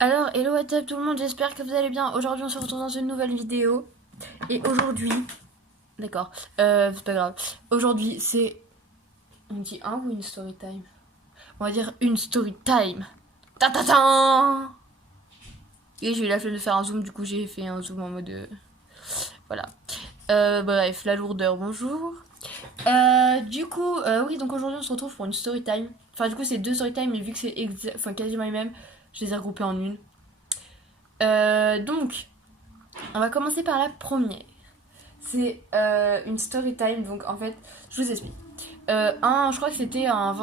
Alors, hello, what's up tout le monde, j'espère que vous allez bien. Aujourd'hui, on se retrouve dans une nouvelle vidéo. Et aujourd'hui... D'accord, c'est pas grave. Aujourd'hui, c'est... On dit un ou une story time? On va dire une story time. Ta ta ta. Et j'ai eu la flemme de faire un zoom, du coup j'ai fait un zoom en mode... Voilà. Bref, la lourdeur, bonjour. Oui, donc aujourd'hui on se retrouve pour une story time. Enfin, du coup, c'est deux story time, mais vu que c'est quasiment les mêmes, je les ai regroupées en une. Donc, on va commencer par la première. C'est une story time, donc en fait, je vous explique. Je crois que c'était un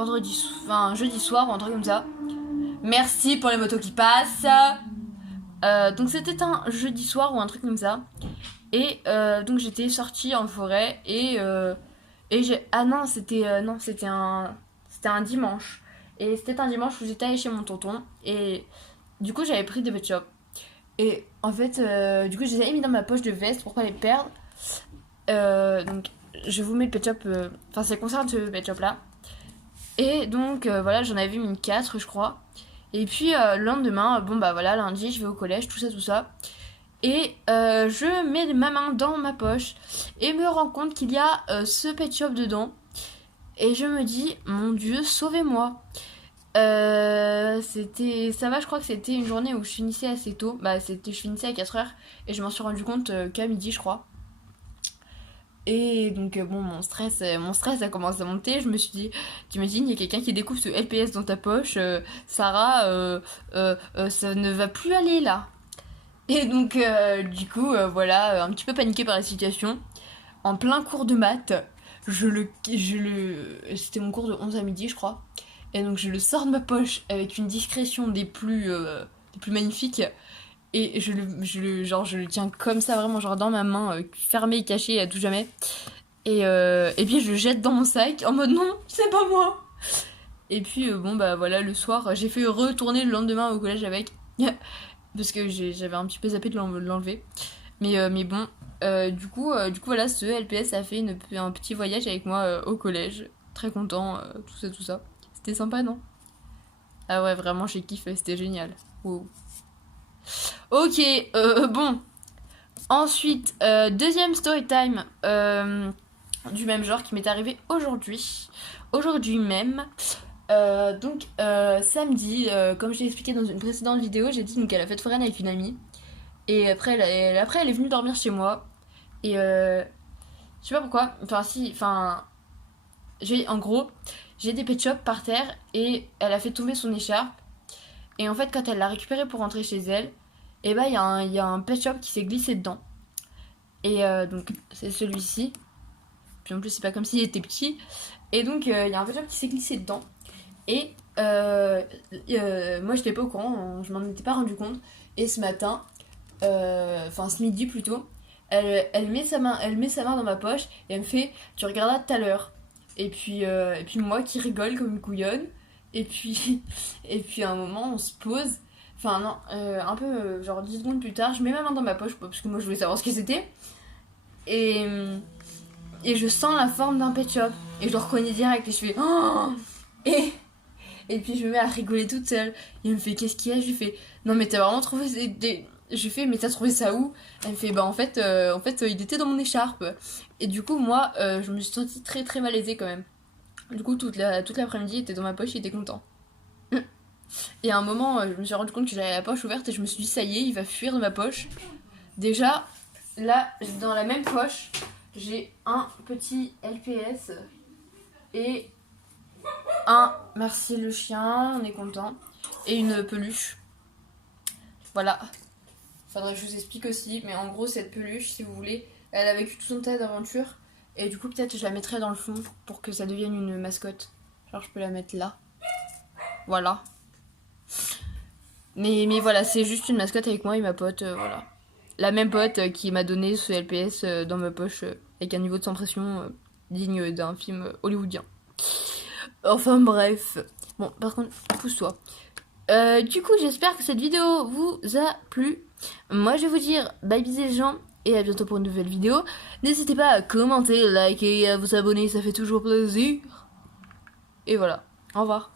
un jeudi soir ou un truc comme ça. Merci pour les motos qui passent. Donc c'était un jeudi soir ou un truc comme ça. Et donc j'étais sortie en forêt et j'ai... Ah non, c'était un dimanche. Et c'était un dimanche où j'étais allée chez mon tonton. Et du coup j'avais pris des pet shops. Et en fait, du coup je les ai mis dans ma poche de veste pour pas les perdre. Donc je vous mets le pet shop, enfin ça concerne ce pet shop là. Et donc voilà, j'en avais mis 4 je crois. Et puis le lendemain, bon bah voilà, lundi je vais au collège, tout ça, tout ça. Et je mets ma main dans ma poche et me rends compte qu'il y a ce pet shop dedans. Et je me dis, mon Dieu, sauvez-moi. Ça va, je crois que c'était une journée où je finissais assez tôt. Je finissais à 4h et je m'en suis rendu compte qu'à midi, je crois. Et donc, bon, mon stress a commencé à monter. Je me suis dit, t'imagines, il y a quelqu'un qui découvre ce LPS dans ta poche. Sarah, ça ne va plus aller là. Et donc, voilà, un petit peu paniquée par la situation. En plein cours de maths, c'était mon cours de 11 à midi, je crois. Et donc, je le sors de ma poche avec une discrétion des plus magnifiques. Et je le tiens comme ça, vraiment, genre dans ma main, fermée et cachée à tout jamais. Et puis, je le jette dans mon sac en mode non, c'est pas moi. Et puis, bon, bah voilà, le soir, j'ai fait retourner le lendemain au collège avec. Parce que j'avais un petit peu zappé de l'enlever. Mais bon, voilà, ce LPS a fait un petit voyage avec moi au collège. Très content, tout ça, tout ça. C'était sympa, non? Ah ouais, vraiment, j'ai kiffé, c'était génial. Wow. Ok, bon. Ensuite, deuxième story time du même genre qui m'est arrivé aujourd'hui. Aujourd'hui même. Samedi, comme je l'ai expliqué dans une précédente vidéo, j'ai dit qu'elle a fait foraine avec une amie. Et après, elle est venue dormir chez moi. Et je sais pas pourquoi. En gros, j'ai des pet shops par terre et elle a fait tomber son écharpe. Et en fait, quand elle l'a récupérée pour rentrer chez elle, et bah, il y a un pet shop qui s'est glissé dedans. Et donc, c'est celui-ci. Puis en plus, c'est pas comme s'il était petit. Et donc, il y a un pet shop qui s'est glissé dedans. Et moi, j'étais pas au courant, je m'en étais pas rendu compte. Et ce matin, ce midi plutôt, elle met sa main dans ma poche et elle me fait tu regarderas tout à l'heure. Et puis moi qui rigole comme une couillonne. Et puis, et puis à un moment, on se pose. Enfin, non, un peu genre 10 secondes plus tard, je mets ma main dans ma poche parce que moi je voulais savoir ce que c'était. Et, et je sens la forme d'un pet shop. Et je le reconnais direct et je fais oh. Et puis je me mets à rigoler toute seule. Et elle me fait qu'est-ce qu'il y a? Je lui fais non mais t'as vraiment trouvé des... Je lui fais mais t'as trouvé ça où? Elle me fait bah en fait il était dans mon écharpe. Et du coup moi je me suis sentie très très malaisée quand même. Du coup toute l'après-midi il était dans ma poche, il était content. Et à un moment je me suis rendu compte que j'avais la poche ouverte et je me suis dit ça y est il va fuir de ma poche. Déjà là dans la même poche j'ai un petit LPS et merci le chien, on est content. Et une peluche. Voilà. Faudrait que je vous explique aussi, mais en gros, cette peluche, si vous voulez, elle a vécu tout son tas d'aventures. Et du coup, peut-être je la mettrai dans le fond pour que ça devienne une mascotte. Genre, je peux la mettre là. Voilà. Mais voilà, c'est juste une mascotte avec moi et ma pote, voilà. La même pote qui m'a donné ce LPS dans ma poche avec un niveau de sans pression digne d'un film hollywoodien. Enfin bref. Bon, par contre, pousse-toi. Du coup, j'espère que cette vidéo vous a plu. Moi, je vais vous dire bye bisous les gens et à bientôt pour une nouvelle vidéo. N'hésitez pas à commenter, liker et à vous abonner, ça fait toujours plaisir. Et voilà, au revoir.